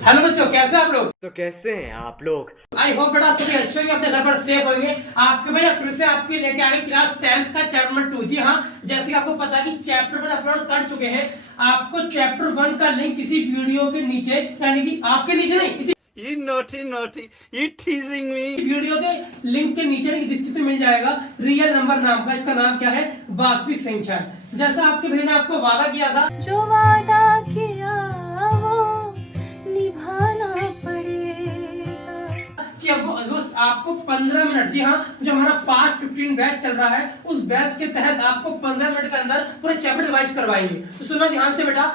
Hello बच्चों, कैसे आप लोग? तो कैसे हैं आप लोग? आई होप बेटा सभी अच्छे होंगे, अपने घर पर सेफ होंगे। आपके भैया फिर से आपके लेके आ गए क्लास 10th का चैप्टर नंबर 2। जी हाँ, जैसे कि आपको पता है कि चैप्टर 1 अपलोड कर चुके हैं। आपको चैप्टर 1 का लिंक किसी वीडियो के नीचे, यानी कि आपके नीचे नहीं, किसी You naughty, you teasing me. Video के लिंक के नीचे डिस्क्रिप्शन में मिल जाएगा रियल नंबर नाम का। इसका नाम क्या है? वास्तविक संख्या। जैसा आपके भैया ने आपको वादा किया था, जो वादा किया वो निभाना पड़ेगा। कि अब वो आपको 15 मिनट, जी हाँ, जो हमारा फास्ट 15 बैच चल रहा है, उस बैच के तहत आपको 15 मिनट के अंदर पूरे चैप्टर रिवाइज करवाएंगे। तो सुनना ध्यान से बेटा।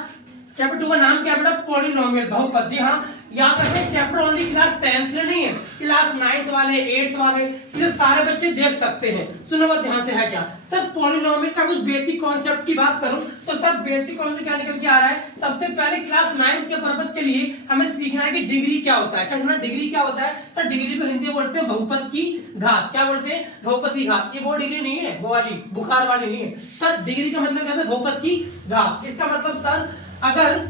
चैप्टर 2 का नाम क्या है बेटा? पॉलिनोमियल, बहुपद। जी हाँ, याद रखें चैप्टर ओनली क्लास 10 से नहीं है, क्लास 9th वाले, 8th वाले, ये सारे बच्चे देख सकते हैं। सुनो बात ध्यान से। है क्या सर? पॉलिनोमियल का कुछ बेसिक कॉन्सेप्ट की बात करूं तो सर बेसिक कॉन्सेप्ट क्या निकल के आ रहा है? सबसे पहले क्लास 9th के पर्पस के लिए हमें सीखना है कि डिग्री क्या होता है। क्या समझना? डिग्री क्या होता है सर? डिग्री को हिंदी में बोलते हैं बहुपद की घात। क्या बोलते हैं? बहुपद की घात। ये वो डिग्री नहीं है, वो वाली बुखार वाली नहीं है सर। डिग्री का मतलब क्या है? बहुपद की घात। इसका मतलब सर, अगर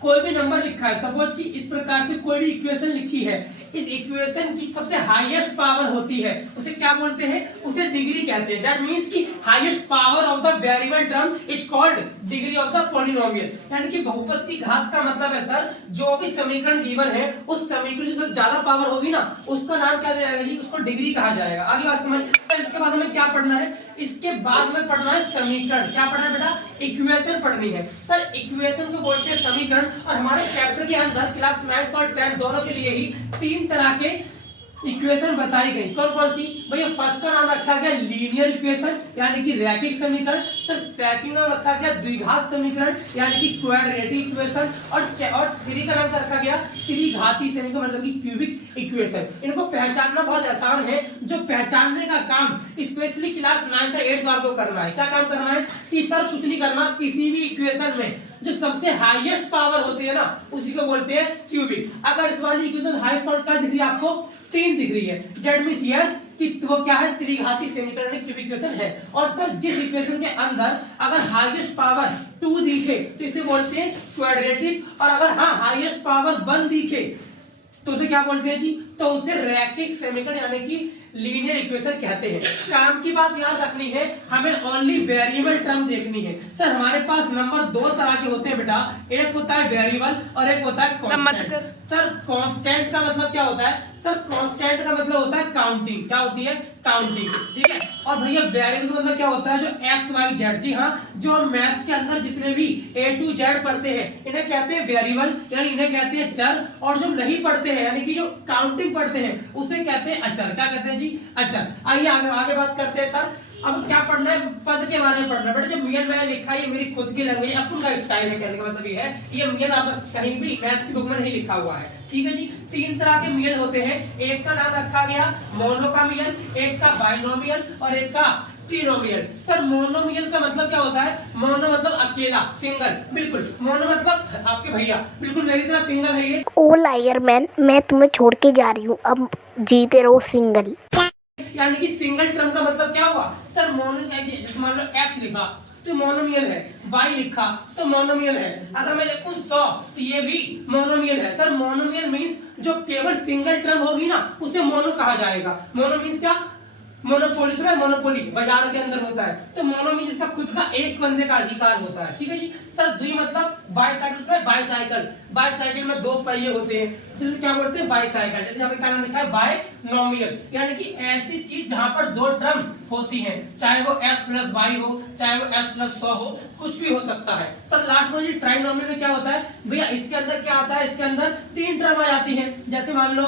कोई भी नंबर लिखा है, सपोज कि इस प्रकार से कोई भी इक्वेशन लिखी है, इस इक्वेशन की सबसे हाईएस्ट पावर होती है, उसे क्या बोलते हैं? उसे डिग्री कहते हैं। दैट मींस कि highest power of the variable term is called degree of the polynomial. यानी कि बहुपद की घात का मतलब है सर, जो भी समीकरण गिवन है, उस समीकरण से ज्यादा पावर होगी ना, उसका नाम क्या जाएगा जी? उसको डिग्री कहा जाएगा। आगे बात समझ। इसके बाद हमें क्या पढ़ना है? इसके बाद में पढ़ना है समीकरण। क्या पढ़ना है बेटा? इक्वेशन पढ़नी है सर। इक्वेशन को बोलते हैं समीकरण। और हमारे चैप्टर के अंदर क्लास 9th और 10th दोनों के लिए ही 3 तरह के इक्वेशन बताई गई। कौन कौन सी भैया? फर्स्ट का नाम रखा गया लीनियर इक्वेशन, यानी कि रैखिक समीकरण। तो सेकंड नाम रखा गया द्विघात समीकरण, यानी कि क्वाड्रेटिक इक्वेशन। और 3 का नाम रखा गया त्रिघाती समीकरण, मतलब कि क्यूबिक इक्वेशन। इनको पहचानना बहुत आसान है। जो पहचानने का काम स्पेशली क्लास 9th और 8th वालों को करना है। क्या काम करना है? कि सर कुछ नहीं करना, किसी भी इक्वेशन में जो सबसे हाईएस्ट पावर होती है ना, उसी को बोलते हैं क्यूबिक। अगर इस वाली इक्वेशन हाईएस्ट पावर का दिख रही है आपको? 3 दिख रही है। दैट मींस यस कि वो क्या है? त्रिघाती समीकरण में क्यूबिक इक्वेशन है। और सर जिस इक्वेशन के अंदर अगर हाईएस्ट पावर 2 दिखे तो इसे बोलते हैं क्वाड्रेटिक। और अगर हाँ हाईएस्ट पावर 1 दिखे तो उसे क्या बोलते हैं जी? तो उसे रैखिक समीकरण, यानी कि लीनियर इक्वेशन कहते हैं। काम की बात याद रखनी है, हमें ओनली वेरिएबल टर्म देखनी है। सर हमारे पास नंबर 2 तरह के होते हैं बेटा। एक होता है वेरिएबल और एक होता है कांस्टेंट। सर कांस्टेंट का मतलब क्या होता है? सर कांस्टेंट का मतलब होता है काउंटिंग। क्या होती है? काउंटिंग। ठीक है। और भैया वेरिएबल का मतलब क्या होता है? जो एक्स वाई जेड। जी हाँ, जो हम मैथ के अंदर जितने भी A to Z पढ़ते हैं, इन्हें कहते हैं वेरिएबल, यानी इन्हें कहते हैं चर। और जो नहीं पढ़ते हैं, यानी कि जो काउंटिंग पढ़ते हैं, उसे कहते हैं अचर। क्या कहते हैं जी? अचर। आइए आगे बात करते हैं सर। अब क्या पढ़ना है? पद के बारे में पढ़ना है बेटा। जो मियन मैंने लिखा है, ये मेरी खुद की लैंग्वेज, अपन का स्टाइल है। कहने का मतलब ये है, ये मियन आप कहीं भी मैथ की बुक में नहीं लिखा हुआ है। ठीक है जी। 3 तरह के मियन होते हैं। एक का नाम रखा गया मोनोमियल, एक का बाइनोमियल और एक का ट्रिनोमियल। सर मोनोमियल का मतलब क्या होता है? मोनो मतलब अकेला, सिंगल। बिल्कुल। मोनो मतलब आपके भैया, बिल्कुल मेरी तरह सिंगल है ये। ओ लायर मैन, मैं तुम्हें छोड़ के जा रही हूँ, अब जीते रहो सिंगल। यानी कि सिंगल टर्म का मतलब क्या हुआ सर? मोनो, जैसे मान लो एक्स लिखा तो मोनोमियल है, वाई लिखा तो मोनोमियल है। अगर मैं लिखूं 100 तो ये भी मोनोमियल है। सर मोनोमियल मींस जो केवल सिंगल टर्म होगी ना, उसे मोनो कहा जाएगा। मोनो मींस क्या? मोनोपोली। सुना है? मोनोपोली बाजार के अंदर होता है। तो मोनो मींस इसका खुद का एक बंदे का अधिकार होता है। ठीक है जी। सर द्वि मतलब बाईसाइकिल। सुना है? बाईसाइकिल। बाईसाइकिल में 2 पहिए होते हैं, इसलिए क्या बोलते हैं? बाईसाइकिल। जैसे यहाँ पे क्या नाम लिखा है? बायनोमियल, यानी कि ऐसी चीज जहां पर 2 टर्म होती हैं, चाहे वो x प्लस वाई हो, चाहे वो x प्लस 100 हो, कुछ भी हो सकता है। सर लास्ट में जी ट्राइनोमियल में क्या होता है भैया? इसके अंदर क्या आता है? इसके अंदर 3 टर्म आ जाती हैं। जैसे मान लो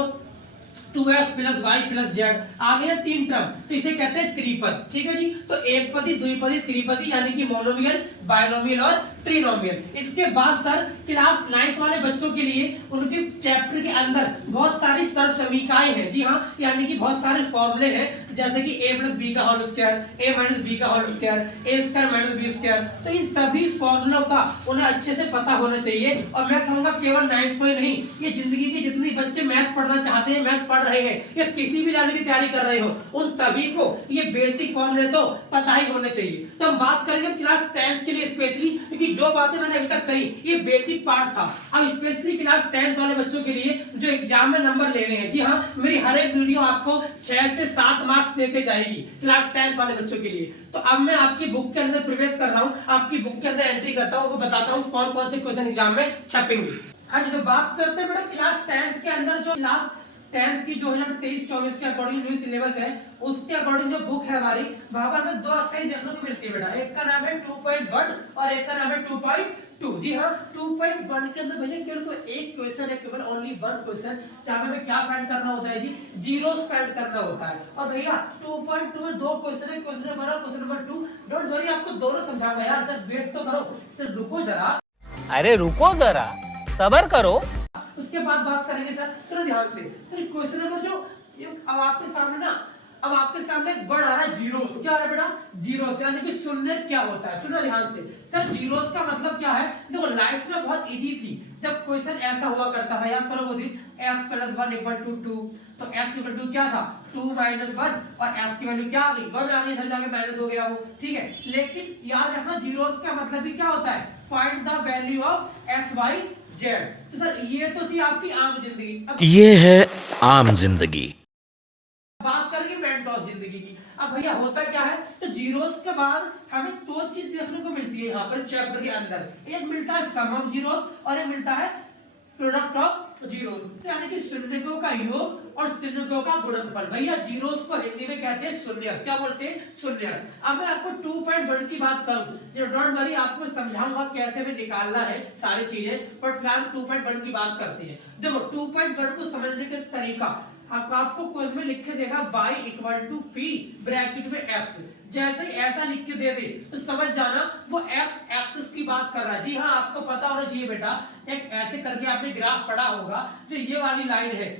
2x plus y plus z, आ गया 3 टर्म, तो इसे कहते हैं त्रिपद। ठीक है जी। तो एक पदी, द्विपदी, त्रिपदी, यानी कि मोनोमियल, बाइनोमियल और ट्रिनोमियल। इसके बाद सर क्लास 9th वाले बच्चों के लिए उनके चैप्टर के अंदर बहुत सारी सर्वसमीकाएं हैं। जी हाँ, यानी कि बहुत सारे फॉर्मूले हैं, जैसे कि a प्लस बी का whole square, a minus b का whole square, a square minus b square. तो इन सभी फॉर्मूलों का उन्हें अच्छे से पता होना चाहिए। और मैं कहूंगा केवल 9th को ही नहीं, ये जिंदगी के जितने बच्चे मैथ पढ़ना चाहते हैं, मैथ पढ़ रहे हैं या किसी भी लेवल की तैयारी कर रहे हो, उन सभी को ये बेसिक फॉर्मूले तो पता ही होने चाहिए। तो हम बात करेंगे क्लास 10th के लिए स्पेशली, क्योंकि जो बातें मैंने अभी तक कही ये बेसिक पार्ट था। अब स्पेशली क्लास 10th वाले बच्चों के लिए जो एग्जाम में नंबर लेने हैं, जी हाँ, मेरी हर एक वीडियो आपको 6 से 7 मार्क्स देके जाएगी क्लास 10th वाले बच्चों के लिए। तो अब मैं आपकी बुक के अंदर प्रवेश कर रहा हूँ, आपकी बुक के अंदर एंट्री करता हूँ, बताता हूँ कौन कौन से क्वेश्चन एग्जाम में छपेंगे। हाँ जी, तो बात करते हैं बेटा क्लास 10th के अंदर जो क्लास 10th की 2023-24 के अकॉर्डिंग न्यू सिलेबस है, उसके अकॉर्डिंग जो बुक है हमारी, वहां पर हमें 2 एक्सरसाइज देखने को मिलती है बेटा। एक का नाम है 2.1 और एक का नाम है 2.2। जी हाँ, 2.1 के अंदर भैया केवल एक क्वेश्चन है, केवल ओनली वन क्वेश्चन, जहां हमें क्या फाइंड करना होता है जी, जीरोस फाइंड करना होता है। और भैया 2.2 में 2 क्वेश्चन है, क्वेश्चन नंबर 1 और क्वेश्चन नंबर 2। डोंट वरी, आपको दोनों समझाऊंगा यार, जस्ट वेट तो करो, तो रुको जरा। अरे रुको जरा, सबर करो। उसके बाद बात करेंगे सर, सुनो ध्यान से। तो क्वेश्चन नंबर जो अब आपके सामने ना, अब आपके सामने एक वर्ड आ रहा है जीरोस। क्या आ रहा है बेटा? जीरोस, यानी कि शून्य क्या होता है। सुनो ध्यान से सर, जीरोस का मतलब क्या है? देखो लाइफ में बहुत इजी थी, जब क्वेश्चन ऐसा हुआ करता था, याद करो वो दिन, x + 1 = 2, तो x = क्या था, 2 - 1, और s की वैल्यू क्या आ गई, 1 आ गई, इधर जाके माइनस हो गया वो, ठीक है। लेकिन याद रखना जीरोस का मतलब भी क्या होता है, find the value of x, y, z। तो सर ये तो थी आपकी आम जिंदगी। ये है आम जिंदगी। बात करेंगे मेंटोस जिंदगी की। अब भैया होता क्या है, तो जीरोस के बाद हमें 2 चीज देखने को मिलती है यहाँ पर चैप्टर के अंदर। एक मिलता है सम ऑफ जीरोस और एक मिलता है प्रोडक्ट ऑफ जीरोस, यानी कि शून्यकों का योग और शून्यकों का गुणनफल। भैया जीरोस को हिंदी में कहते हैं शून्य। क्या बोलते हैं? शून्य। अब मैं आपको 2.1 की बात करूं, डोंट वरी, आपको समझाऊंगा कैसे भी निकालना है सारी चीजें, बट फिलहाल 2.1 की बात करते हैं। देखो 2.1 को समझने का तरीका आपको क्वेश्चन में लिख के देगा y = p ब्रैकेट में x। जैसे ही ऐसा लिख के दे दे तो समझ जाना वो x एक्सिस की बात कर रहा है। जी हाँ, आपको पता होना चाहिए बेटा, एक ऐसे करके आपने ग्राफ पढ़ा होगा, जो ये वाली लाइन है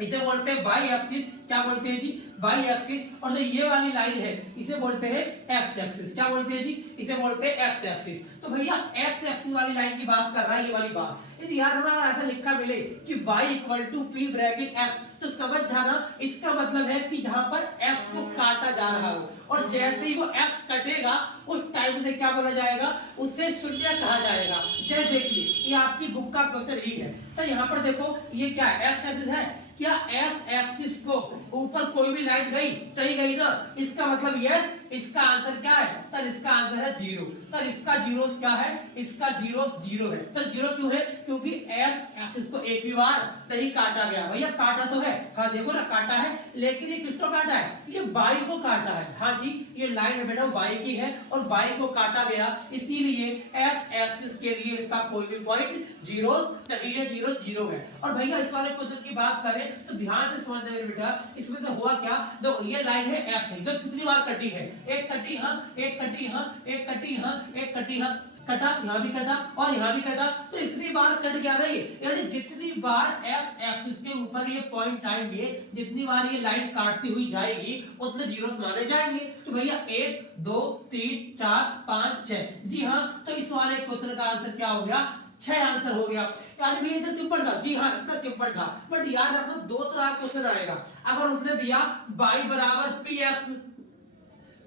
इसे बोलते हैं y एक्सिस। क्या बोलते हैं जी? y axis. और जो ये वाली लाइन है इसे बोलते हैं x एक्सिस। क्या बोलते हैं जी? इसे बोलते हैं x एक्सिस। तो भैया x एक्सिस वाली लाइन की बात कर रहा है, ये वाली बात। यार हमारा ऐसा लिखा मिले कि y = p ब्रैकेट x, तो समझ जाना इसका मतलब है कि जहां पर x को काटा जा रहा हो, और जैसे ही वो x कटेगा उस टाइम से क्या बोला जाएगा, उससे शून्य कहा जाएगा। जैसे देखिए ये आपकी बुक का क्वेश्चन ही है सर। यहाँ पर देखो ये क्या है, x एक्सिस है, क्या x एक्सिस को ऊपर कोई भी लाइन गई, कहीं गई ना, इसका मतलब यस, इसका आंसर क्या है सर? इसका आंसर है 0। सर इसका जीरोस क्या है? इसका जीरोस 0 है। सर 0 क्यों है? क्योंकि x एक्सिस को एक भी बार नहीं काटा गया। भैया काटा तो है, हाँ देखो ना काटा है, लेकिन ये किसको काटा है? ये y को काटा है। हाँ जी, ये लाइन है बेटा y की है और y को काटा गया, इसीलिए x एक्सिस के लिए इसका कोई भी पॉइंट जीरोस नहीं है, 0 0 है। और भैया इस वाले क्वेश्चन की बात करें तो ध्यान से समझना मेरे बेटा, इसमें तो हुआ क्या, देखो ये लाइन है x है, तो कितनी बार कटी है, एक कटी हाँ, एक कटी हाँ, एक कटी हाँ, एक कटी हाँ, कटा, यहाँ भी कटा और यहाँ भी कटा, तो इतनी बार कट गया रही, यानी जितनी बार x एक्सिस के ऊपर ये पॉइंट आएंगे, जितनी बार ये लाइन काटती हुई जाएगी, उतने जीरोस माने जाएंगे। तो भैया 1 2 3 4 5 6, जी हाँ, तो इस वाले क्वेश्चन का आंसर क्या हो गया? 6 आंसर हो गया। यानी भैया इतना सिंपल था। जी हाँ, इतना सिंपल था, बट याद रखना 2 तरह का क्वेश्चन आएगा। अगर उसने दिया y = px,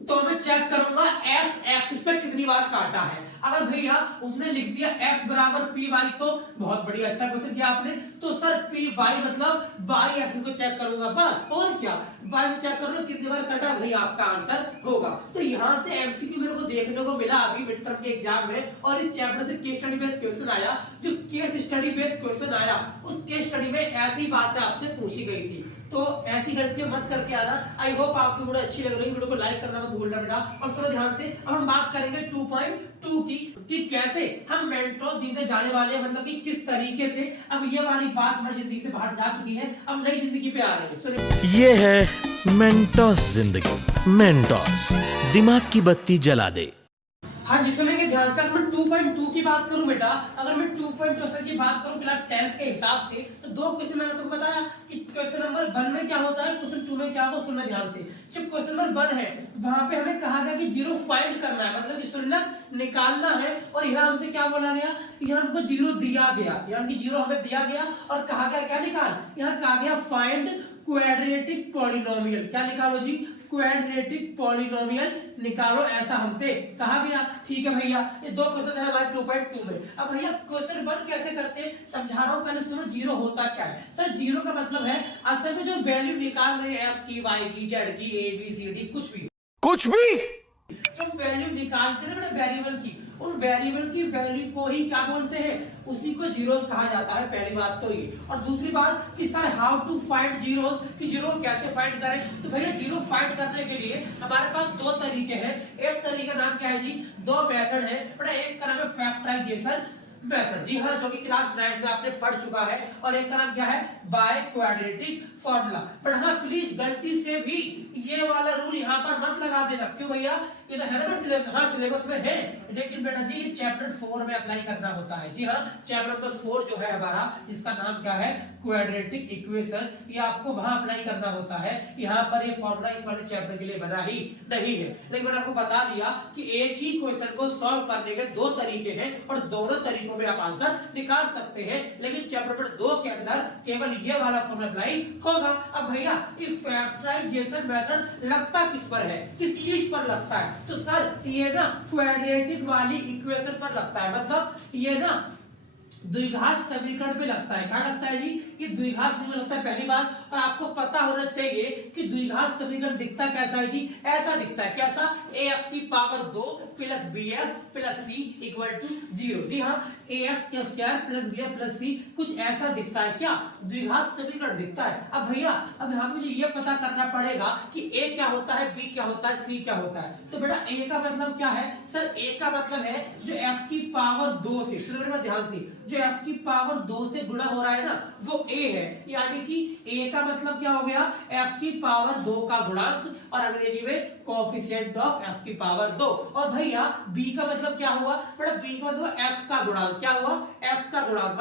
तो मैं चेक करूंगा x एक्सिस पे कितनी बार काटा है। अगर भैया उसने लिख दिया x = py, तो बहुत बढ़िया, अच्छा क्वेश्चन किया आपने। तो सर py मतलब y एक्सिस को चेक करूंगा, बस और क्या, y को चेक कर लो कितनी बार कटा, भैया आपका आंसर होगा। तो यहाँ से एमसीक्यू मेरे को देखने को मिला अभी मिड टर्म के एग्जाम में, और इस चैप्टर से केस स्टडी बेस्ड क्वेश्चन आया। जो केस स्टडी बेस्ड क्वेश्चन आया, उस केस स्टडी में ऐसी बातें आपसे पूछी गई थी, तो ऐसी गलतियां मत करके आना। आई होप आपको वीडियो अच्छी लग रही है, वीडियो को लाइक करना मत भूलना बेटा। और सुनो ध्यान से, अब हम बात करेंगे 2.2 की, कि कैसे हम मेंटोस जीते जाने वाले हैं, मतलब कि किस तरीके से। अब ये वाली बात हमारी जिंदगी से बाहर जा चुकी है, अब नई जिंदगी पे आ रही है। सुनिए, ये है मेंटोस जिंदगी। मेंटोस दिमाग की बत्ती जला दे। हाँ जी सुनेंगे ध्यान से। अगर मैं 2.2 की बात करूं बेटा, अगर मैं 2.2 की बात करूं क्लास 10th के हिसाब से, तो 2 क्वेश्चन मैंने तुमको बताया कि क्वेश्चन नंबर 1 में क्या होता है, क्वेश्चन 2 में क्या होगा, सुनना ध्यान से। जो क्वेश्चन नंबर 1 है वहां पे हमें कहा गया कि जीरो फाइंड करना है, मतलब कि शून्यक निकालना है, और यहाँ हमसे क्या बोला गया, यहाँ हमको जीरो दिया गया, यानी कि जीरो हमें दिया गया और कहा गया क्या निकाल, यहाँ कहा गया फाइंड क्वाड्रेटिक पॉलिनोमियल। क्या निकालो जी, क्वाड्रेटिक पॉलिनोमियल निकालो, ऐसा हमसे कहा गया। ठीक है भैया, ये दो क्वेश्चन है हमारे 2.2 में। अब भैया क्वेश्चन 1 कैसे करते हैं समझा रहा हूं, पहले सुनो। जीरो होता क्या है सर, जीरो का मतलब है असल में जो वैल्यू निकाल रहे हैं एफ की, वाई की, जेड की, ए बी सी डी, कुछ भी जो वैल्यू निकालते हैं बेटा वेरिएबल की, उन वेरिएबल की वैल्यू को ही क्या बोलते हैं, उसी को जीरोस कहा जाता है। पहली बात तो ये, और दूसरी बात कि sir how to find zeros, कि जीरो कैसे फाइंड करें। तो भैया जीरो फाइंड करने के लिए हमारे पास दो तरीके हैं। एक तरीके का नाम क्या है जी, दो मेथड है बेटा, एक का नाम है फैक्टराइजेशन मेथड, जी हाँ, जो कि क्लास 9 में आपने पढ़ चुका है, और एक का नाम क्या है बाय क्वाड्रेटिक फॉर्मूला। पर हाँ प्लीज गलती से भी ये वाला रूल यहाँ पर मत लगा देना। क्यों भैया, ये तो है ना सिलेबस में है, लेकिन बेटा जी चैप्टर 4 में अप्लाई करना होता है। जी हाँ, चैप्टर नंबर 4 जो है हमारा, इसका नाम क्या है क्वाड्रेटिक इक्वेशन, ये आपको वहां अप्लाई करना होता है। यहाँ पर ये फॉर्मूला इस वाले चैप्टर के लिए बना ही नहीं है, लेकिन मैंने आपको बता दिया कि एक ही क्वेश्चन को सॉल्व करने के दो तरीके हैं, और दोनों तरीकों में आप आंसर निकाल सकते हैं, लेकिन चैप्टर नंबर 2 के अंदर केवल ये वाला फॉर्मूला अप्लाई होगा। अब भैया इस फैक्टराइजेशन मेथड लगता किस पर है, किस चीज पर लगता है, तो सर ये ना क्वाड्रेटिक वाली इक्वेशन पर लगता है, मतलब ये ना द्विघात समीकरण पे लगता है। क्या लगता है जी, ये द्विघात समीकरण लगता है, पहली बात। और आपको पता होना चाहिए कि द्विघात समीकरण दिखता कैसा है जी, ऐसा दिखता है। कैसा, ax की power 2 plus bf plus c equal to 0। जी हाँ, ax square plus bf plus c कुछ ऐसा दिखता है। क्या, द्विघात समीकरण दिखता है। अब भैया अब हमें ये पता करना पड़ेगा कि a क्या होता है, b क्या होता है, c क्या होता है। तो बेटा a का मतलब क्या है सर, a का मतलब है जो f की पावर 2 से, सुनो ध्यान से, जो f की पावर 2 से गुणा हो रहा है ना, वो a है। यानी कि a का मतलब क्या हो गया, f की पावर 2 का गुणांक, और अंग्रेजी में कोएफिशिएंट ऑफ f की पावर 2। और भैया b का मतलब क्या हुआ, बेटा b का मतलब f का गुणांक। क्या हुआ, f का गुणांक,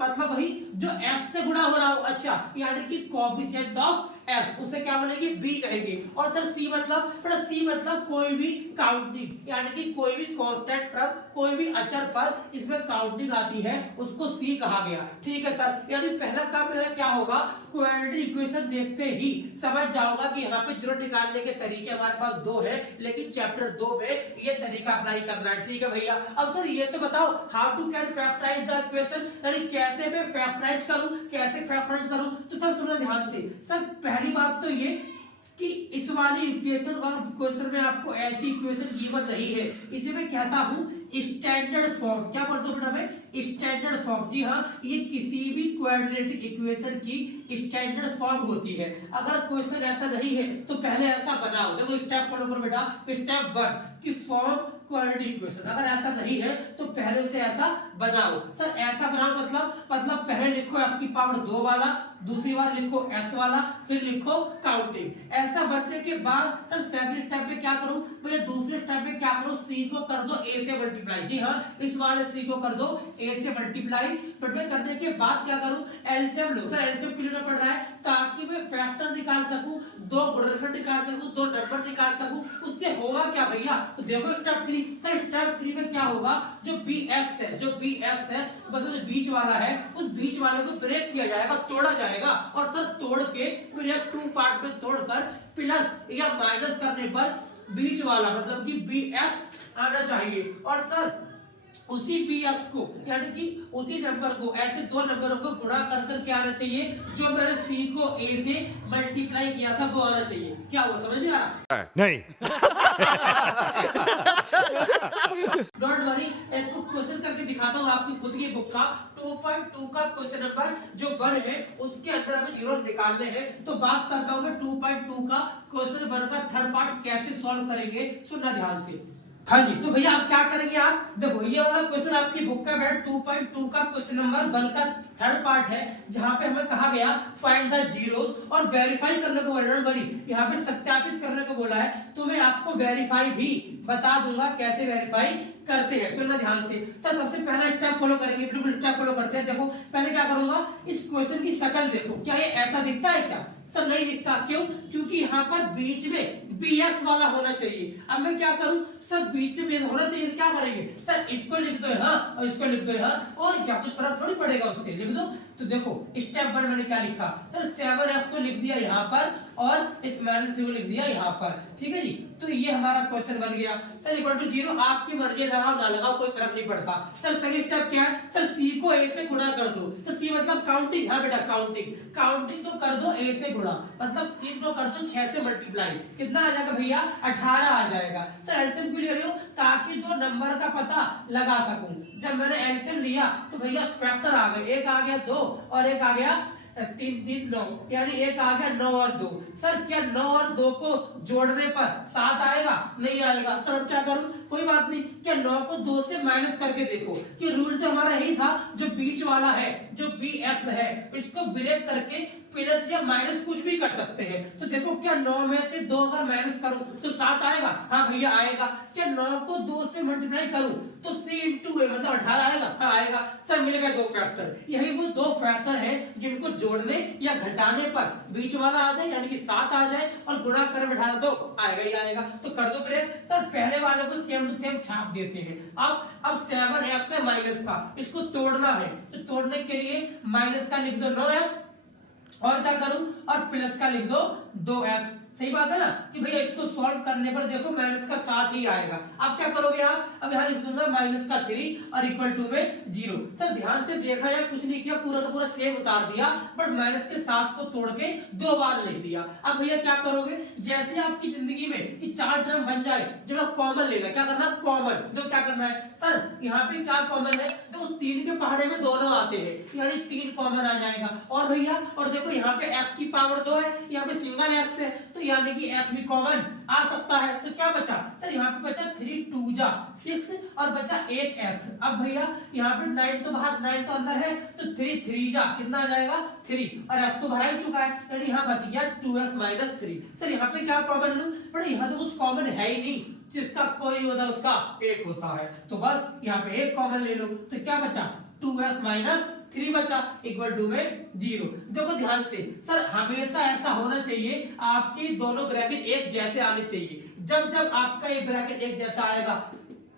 मतलब वही जो f से गुणा हो रहा हो। अच्छा, यानी कि कोएफिशिएंट ऑफ f, उसे क्या बोलेंगे, b कहेंगे। और सर c मतलब, बेटा c मतलब कोई भी काउंटिंग, यानी कि कोई भी कांस्टेंट टर्म, कोई भी अचर पर इसमें काउंटिंग आती है, उसको c कहा गया। ठीक है सर, यानी पहला काम मेरा क्या होगा, क्वाड्रेटिक इक्वेशन देखते ही समझ जाओगा कि यहाँ पे जीरो निकालने के तरीके हमारे पास दो है, लेकिन चैप्टर 2 में ये तरीका अप्लाई करना है। ठीक है भैया, अब सर ये तो बताओ how to can factorise the equation, यानी कैसे मैं फैक्टराइज करूं, कैसे फैक्टराइज करूं। तो सर सुनो ध्यान से, सर पहली बात तो ये कि इस वाली इक्वेशन और क्वेश्चन में आपको ऐसी इक्वेशन गिवन नहीं है, इसे मैं कहता हूं स्टैंडर्ड फॉर्म। क्या बोलते हो बेटा मैं, स्टैंडर्ड फॉर्म। जी हाँ, ये किसी भी क्वाड्रेटिक इक्वेशन की स्टैंडर्ड फॉर्म होती है। अगर क्वेश्चन ऐसा नहीं है तो पहले ऐसा बनाओ। देखो स्टेप फॉलो करो बेटा, स्टेप 1 की फॉर्म क्वाड्रेटिक इक्वेशन, अगर ऐसा नहीं है तो पहले उसे ऐसा बनाओ। सर ऐसा बनाओ मतलब पहले लिखो f की पावर 2 वाला, दूसरी बार लिखो s वाला, फिर लिखो काउंटिंग। ऐसा बनने के बाद सर सेकंड स्टेप में क्या करूं भैया, दूसरे स्टेप में क्या करो, c को कर दो a से मल्टीप्लाई। जी हाँ, इस वाले c को कर दो a से मल्टीप्लाई। मल्टीप्लाई करने के बाद क्या करूं, एलसीएम लो। सर एलसीएम क्यों लेना पड़ रहा है, ताकि मैं फैक्टर निकाल सकूं, दो गुणनखंड निकाल सकूं, दो नंबर निकाल सकूं। उससे होगा क्या भैया, तो देखो स्टेप 3। सर स्टेप 3 में क्या होगा, जो bx है, मतलब जो बीच वाला है, उस बीच वाले को ब्रेक किया जाएगा, तोड़ा जाएगा, और सर तोड़ के फिर 2 पार्ट में तोड़कर प्लस या माइनस करने पर बीच वाला मतलब कि bx आना चाहिए। और सर उसी bx को, यानी कि उसी नंबर को, ऐसे दो नंबरों को गुणा कर क्या आना चाहिए, जो मैंने c को a से मल्टीप्लाई किया था वो आना चाहिए। क्या हुआ, समझ नहीं आ रहा, नहीं। डोंट वरी, एक क्वेश्चन करके दिखाता हूँ आपकी खुद की बुक का 2.2 का क्वेश्चन नंबर जो 1 है, उसके अंदर हमें जीरो निकालने हैं। तो बात करता हूँ मैं 2.2 का क्वेश्चन 1 का थर्ड पार्ट कैसे सॉल्व करेंगे, सुनना ध्यान से। हाँ जी, तो भैया आप क्या करेंगे, आप देखो ये वाला क्वेश्चन आपकी बुक का बैठ 2.2 का क्वेश्चन नंबर 1 का थर्ड पार्ट है, जहां पे हमें कहा गया फाइंड द जीरोस और वेरीफाई करने को बोला। डोंट वरी, यहाँ पे सत्यापित करने को बोला है, तो मैं आपको वेरीफाई भी बता दूंगा कैसे वेरीफाई करते हैं। सुनना ध्यान से। सर सबसे पहला स्टेप फॉलो करेंगे, बिल्कुल स्टेप फॉलो करते हैं। देखो पहले क्या करूंगा, इस क्वेश्चन की शक्ल देखो, क्या ये ऐसा दिखता है क्या? सर नहीं दिखता, क्यों? क्योंकि यहाँ पर बीच में BS वाला होना चाहिए। अब मैं क्या करूं, सर बीच में BS होना चाहिए, तो क्या करेंगे, सर इसको लिख दो यहाँ और इसको लिख दो यहाँ, और क्या कुछ फर्क थोड़ी पड़ेगा उसके, लिख दो। तो देखो स्टेप 1 मैंने क्या लिखा, सर 7F को लिख दिया यहाँ पर और इस -3 को लिख दिया यहाँ पर, ठीक है जी। तो ये हमारा क्वेश्चन बन गया। सर इक्वल टू 0, आपकी मर्जी लगाओ ना लगाओ कोई फर्क नहीं पड़ता। सर सेकंड स्टेप क्या है, सर C को A से गुणा कर दो। तो C मतलब काउंटिंग, हाँ बेटा काउंटिंग, काउंटिंग को कर दो A से गुणा, मतलब 3 को कर दो 6 से मल्टीप्लाई, कितना आ जाएगा भैया, 18 आ जाएगा। सर एलसीएम क्यों ले रही हो, ताकि दो नंबर का पता लगा सकूं। जब मैंने एलसीएम लिया तो भैया फैक्टर आ गए, एक आ गया 2 और एक आ गया 3 3 9, यानी एक आ गया 9 और 2। सर क्या 9 और 2 को जोड़ने पर 7 आएगा? नहीं आएगा। सर अब क्या करूं, कोई बात नहीं, क्या 9 को 2 से माइनस करके देखो, कि रूल तो हमारा यही था, जो बीच वाला है जो BX है इसको ब्रेक करके प्लस या माइनस कुछ भी कर सकते हैं। तो देखो क्या 9 में से 2 अगर माइनस करूं तो 7 आएगा? हाँ भैया आएगा। क्या 9 को 2 से मल्टीप्लाई करूं तो C into A मतलब 18 आएगा? हाँ आएगा। सर मिल गए 2 फैक्टर, यही वो 2 फैक्टर है जिनको जोड़ने या घटाने पर बीच वाला आ जाए यानी कि 7 आ जाए और गुणा कर बैठा दो आएगा ही आएगा। तो कर दो ब्रेक। सर पहले वाले को सेम टू सेम छाप देते हैं। अब 7F से माइनस का इसको तोड़ना है, तो तोड़ने के लिए माइनस का लिख दो 9F और क्या करूं, और प्लस का लिख दो 2X। सही बात है ना, कि भैया इसको सॉल्व करने पर देखो माइनस का 7 ही आएगा। अब क्या करोगे आप, अब यहाँ लिख दूंगा माइनस का 3 और इक्वल टू में 0। सर ध्यान से देखा या कुछ नहीं किया, पूरा का पूरा सेम उतार दिया, बट माइनस के 7 को तोड़ के 2 बार लिख दिया। अब भैया क्या करोगे, जैसे आपकी जिंदगी में ये 4 टर्म बन जाए, जब आप कॉमन लेना, क्या करना, कॉमन। तो क्या करना है सर, यहाँ पे क्या कॉमन है, तो 3 के पहाड़े में दोनों आते हैं, यानी 3 कॉमन आ जाएगा। और भैया और देखो यहाँ पे f की पावर 2 है, यहाँ पे सिंगल x है, तो यानी कि f भी कॉमन आ सकता है। तो क्या बचा सर, यहाँ पे बचा 3 2 जा 6 और बचा 8x। अब भैया यहाँ पे 9 तो बाहर, 9 तो अंदर है, तो 3 3 जा कितना आ जाएगा 3, और f तो भरा ही चुका है, यानी यहाँ बच गया 2x - 3। सर यहाँ पे क्या कॉमन लूं, पर यहाँ तो कुछ कॉमन है ही नहीं, जिसका कोई होता है उसका 1 होता है, तो बस यहाँ पे 1 कॉमन ले लो। तो क्या बचा 2x - 3 बचा इक्वल टू में 0। देखो ध्यान से, सर हमेशा ऐसा होना चाहिए आपकी दोनों ब्रैकेट एक जैसे आने चाहिए। जब जब आपका ये ब्रैकेट एक जैसा आएगा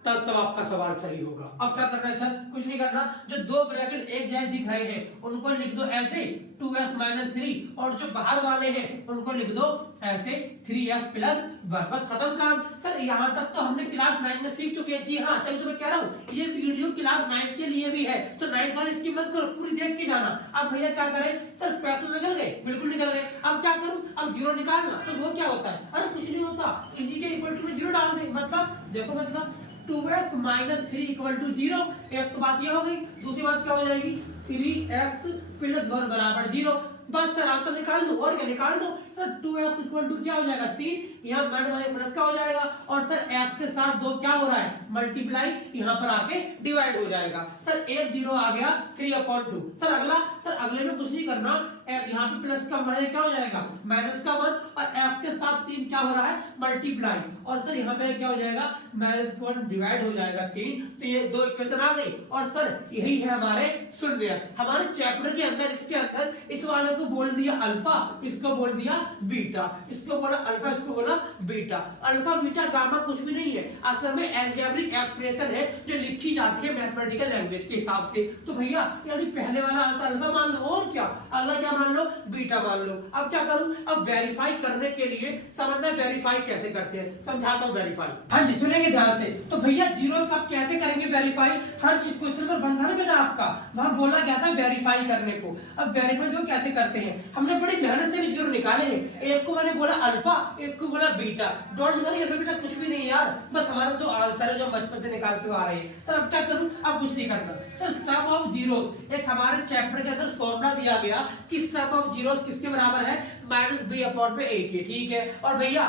तब आपका सवाल सही होगा। अब क्या करना है सर, कुछ नहीं करना, जो 2 ब्रैकेट एक जैसे दिख रहे हैं उनको लिख दो ऐसे 2x - 3, और जो बाहर वाले हैं उनको लिख दो ऐसे 3x + 1। बस खत्म काम। सर यहाँ तक तो हमने क्लास 9 में सीख चुके हैं। जी हाँ, तभी तो मैं कह रहा हूँ ये वीडियो क्लास 9 के लिए भी है, तो 9 वाले इसकी मत करो, पूरी देख के जाना। अब भैया क्या करें, सर फैक्टर निकल गए, बिल्कुल निकल गए। अब क्या करूं, अब 0 निकालना, तो वो क्या होता है, अरे कुछ नहीं होता, इसी के इक्वल टू में 0 डाल दे। मतलब देखो, मतलब 2x - 3 = 0। एक तो बात ये हो गई, दूसरी बात क्या हो जाएगी, 3x + 1 = 0। बस सर आंसर निकाल दो, और क्या निकाल दो। सर 2x = क्या हो जाएगा 3, यहाँ प्लस का हो जाएगा, और सर x के साथ 2 क्या हो रहा है, मल्टीप्लाई, यहाँ पर आके डिवाइड हो जाएगा। सर 1 0 आ गया 3/2। सर अगला, सर अगले में कुछ नहीं करना, यहाँ पे प्लस का बड़े क्या हो जाएगा -1, और f के साथ 3 क्या हो रहा है, मल्टीप्लाई, और सर यहाँ पे क्या हो जाएगा -1 डिवाइड हो जाएगा 3। तो ये 2 इक्वेशन आ गई, और सर यही है हमारे शून्य। हमारे चैप्टर के अंदर, इसके अंदर इस वाले को बोल दिया अल्फा, इसको बोल दिया बीटा, इसको बोला अल्फा, इसको बोला बीटा। अल्फा बीटा गामा कुछ भी नहीं है, असल में अलजेब्रिक एक्सप्रेशन है जो लिखी जाती है मैथमेटिकल लैंग्वेज के हिसाब से। तो भैया यानी पहले वाला आंसर अल्फा मान लो, और क्या अगला क्या मान लो, बीटा मान लो। अब क्या करूं, अब वेरीफाई करने के लिए समझना वेरीफाई कैसे करते हैं, समझाता हूं वेरीफाई। हाँ जी सुनेंगे ध्यान से। तो भैया जीरो आप कैसे करेंगे वेरीफाई, हर क्वेश्चन पर बंधा ना बेटा आपका, वहां बोला गया था वेरीफाई करने को। अब वेरीफाई जो कैसे करते हैं, हमने बड़ी मेहनत से भी जीरो निकाले हैं। एक को मैंने बोला अल्फा, एक को बोला बीटा। डोंट वरी बेटा, कुछ भी नहीं यार, बस हमारा जो आंसर है जो बचपन से निकालते हुए आ रहे हैं। सर अब क्या करूं, अब कुछ नहीं करना। सर सम ऑफ जीरो, एक हमारे चैप्टर के अंदर फॉर्मूला दिया गया कि सम ऑफ जीरो किसके बराबर है, -b/a के, ठीक है। और भैया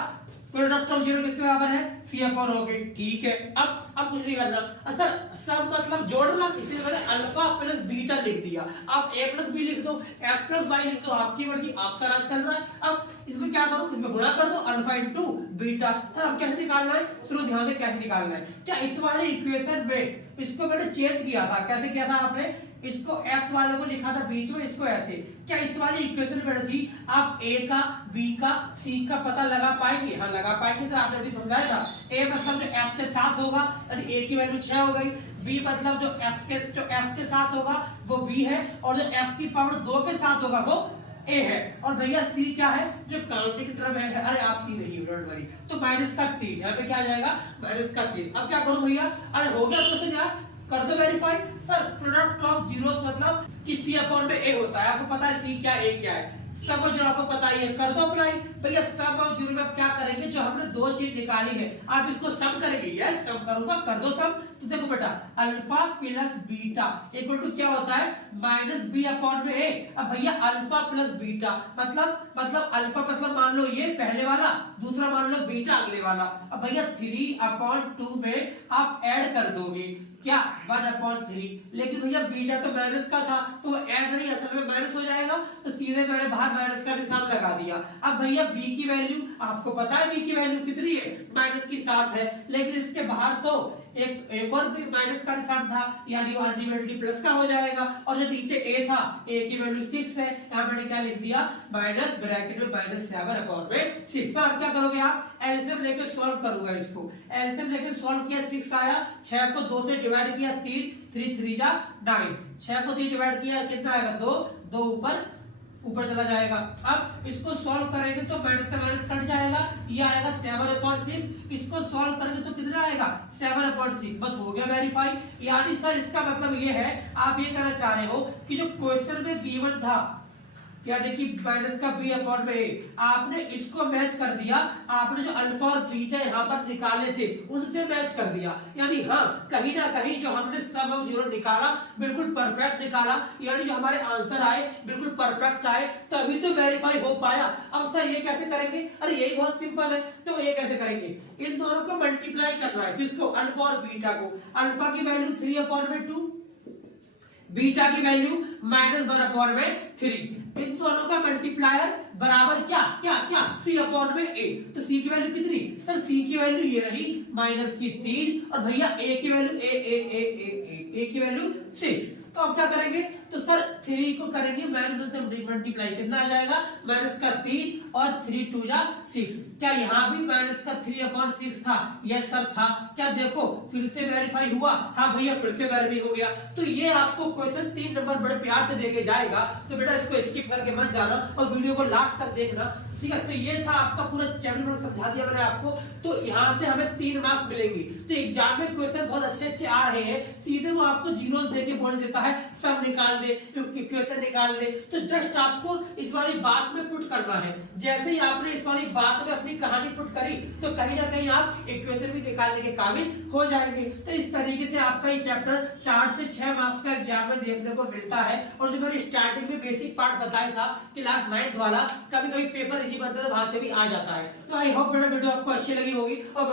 प्रोडक्ट ऑफ जीरो किसके बराबर है, सी अपॉन ओ के। ठीक है, अब कुछ नहीं करना। अच्छा सब मतलब जोड़ना, इसलिए मैंने अल्फा प्लस बीटा लिख दिया। आप a प्लस बी लिख दो, f प्लस वाई लिख दो, आपकी मर्जी, आपका राज चल रहा है। अब इसमें क्या करो, इसमें गुणा कर दो, अल्फा इंटू बीटा। सर अब कैसे निकालना है, सुनो ध्यान से कैसे निकालना है। क्या इस वाले इक्वेशन में इसको मैंने चेंज किया था, कैसे किया था आपने, इसको f वाले को लिखा था बीच में, इसको ऐसे। क्या इस वाले इक्वेशन में बेटा जी आप a का, b का, c का पता लगा पाएंगे? हाँ लगा पाएंगे सर, आपने अभी समझाया था। a मतलब जो f के साथ होगा, यानी a की वैल्यू 6 हो गई। b मतलब जो f के साथ होगा वो b है, और जो f की पावर 2 के साथ होगा वो a है। और भैया c क्या है, जो काउंटिंग की तरफ है। अरे आप c नहीं हो, डोंट वरी। तो माइनस का 3, यहाँ पे क्या आ जाएगा, माइनस का 3। अब क्या करूं भैया, अरे हो गया क्वेश्चन यार, कर दो verify. Sir product of zero मतलब कि c अपॉन में a होता है, आपको पता है c क्या a क्या है, सब जो आपको पता ही है, कर दो अप्लाई। भैया सब और जीरो में आप क्या करेंगे, जो हमने दो चीज निकाली है आप इसको सम करेंगे। यस सम करूंगा, कर दो सम। तो देखो बेटा alpha plus beta equal to क्या होता है, माइनस बी अपॉन में ए। अब भैया अल्फा प्लस बीटा मतलब अल्फा मतलब मान लो ये पहले वाला, दूसरा मान लो बीटा अगले वाला। अब भैया 3/2 में आप ऐड कर दोगे क्या, 1/3। लेकिन भैया बीटा तो माइनस का था, तो ऐड नहीं, असल में माइनस हो जाएगा, तो सीधे मैंने बाहर माइनस का निशान लगा दिया। अब भैया b की वैल्यू आपको पता है, b की वैल्यू कितनी है, माइनस की 7 है। लेकिन इसके बाहर तो एक और भी माइनस का निशान था, यानी वो अल्टीमेटली प्लस का हो जाएगा। और जो नीचे a था, a की वैल्यू 6 है, यहाँ मैंने क्या लिख दिया, माइनस ब्रैकेट में -7/6। तो अब क्या करोगे आप, एलसीएम लेके सॉल्व करूंगा इसको। एलसीएम लेके सॉल्व किया, 6 आया, 6 को 2 से डिवाइड किया, 3 3 जा 9, 6 को 3 डिवाइड किया कितना आएगा, 2 ऊपर चला जाएगा। अब इसको सॉल्व करेंगे तो माइनस से माइनस कट जाएगा, ये आएगा 7/6। इसको सॉल्व करेंगे तो कितना आएगा, 7/6। बस हो गया वेरीफाई। यानी सर इसका मतलब ये है, आप ये कहना चाह रहे हो कि जो क्वेश्चन में गिवन था, यानी कि माइनस का b अपॉन में a, आपने इसको मैच कर दिया, आपने जो अल्फा और बीटा यहाँ पर निकाले थे उनसे मैच कर दिया। यानी हाँ कहीं ना कहीं जो हमने सम ऑफ जीरो निकाला बिल्कुल परफेक्ट निकाला, यानी जो हमारे आंसर आए बिल्कुल परफेक्ट आए, तभी तो वेरीफाई हो पाया। अब सर ये कैसे करेंगे, अरे यही बहुत सिंपल है। तो ये कैसे करेंगे, इन दोनों को मल्टीप्लाई करना है, किसको, अल्फा और बीटा को। अल्फा की वैल्यू 3/2, बीटा की वैल्यू -1/3। इन दोनों का मल्टीप्लायर बराबर क्या क्या क्या, c अपॉन में a। तो c की वैल्यू कितनी, सर c की वैल्यू ये रही माइनस की 3, और भैया a की वैल्यू a की वैल्यू 6। तो अब क्या करेंगे, तो सर 3 को करेंगे माइनस से मल्टीप्लाई, कितना आ जाएगा, माइनस का 3 और 3 2 जा 6। क्या यहाँ भी माइनस का 3/6 था, यह सब था। क्या देखो फिर से वेरीफाई हुआ, हाँ भैया फिर से वेरीफाई हो गया। तो ये आपको क्वेश्चन 3 नंबर बड़े प्यार से देके जाएगा, तो बेटा इसको स्किप करके मत जाना और वीडियो को लास्ट तक देखना, ठीक है। तो ये था आपका पूरा चैप्टर समझा दिया मैंने आपको। तो यहाँ से हमें 3 मार्क्स मिलेंगे। तो एग्जाम में क्वेश्चन बहुत अच्छे आ रहे हैं, सीधे वो आपको जीरो दे के बोल देता है सब निकाल दे, क्वेश्चन निकाल दे। तो जस्ट आपको इस वाली बात में पुट करना है। जैसे ही आपने इस वाली बात में अपनी कहानी पुट करी तो कहीं ना कहीं आप एक क्वेश्चन भी निकालने के काबिल हो जाएंगे। तो इस तरीके से आपका ये चैप्टर 4 से 6 मार्क्स का एग्जाम में देखने को मिलता है। और जो मैंने स्टार्टिंग में बेसिक पार्ट बताया था क्लास 9th वाला, कभी कभी पेपर इसी बनता है तो वहां से भी आ जाता है। तो आई होप मेरा वीडियो आपको अच्छी लगी होगी, और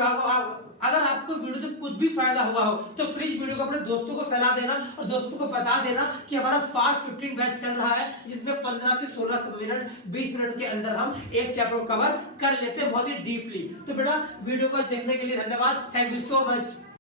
अगर आपको वीडियो से कुछ भी फायदा हुआ हो तो प्लीज वीडियो को अपने दोस्तों को फैला देना और दोस्तों को बता देना कि हमारा फास्ट 15 बैच चल रहा है, जिसमें 15 से 16 मिनट 20 मिनट के अंदर हम एक चैप्टर कवर कर लेते हैं बहुत ही डीपली। तो बेटा वीडियो को देखने के लिए धन्यवाद, थैंक यू सो मच।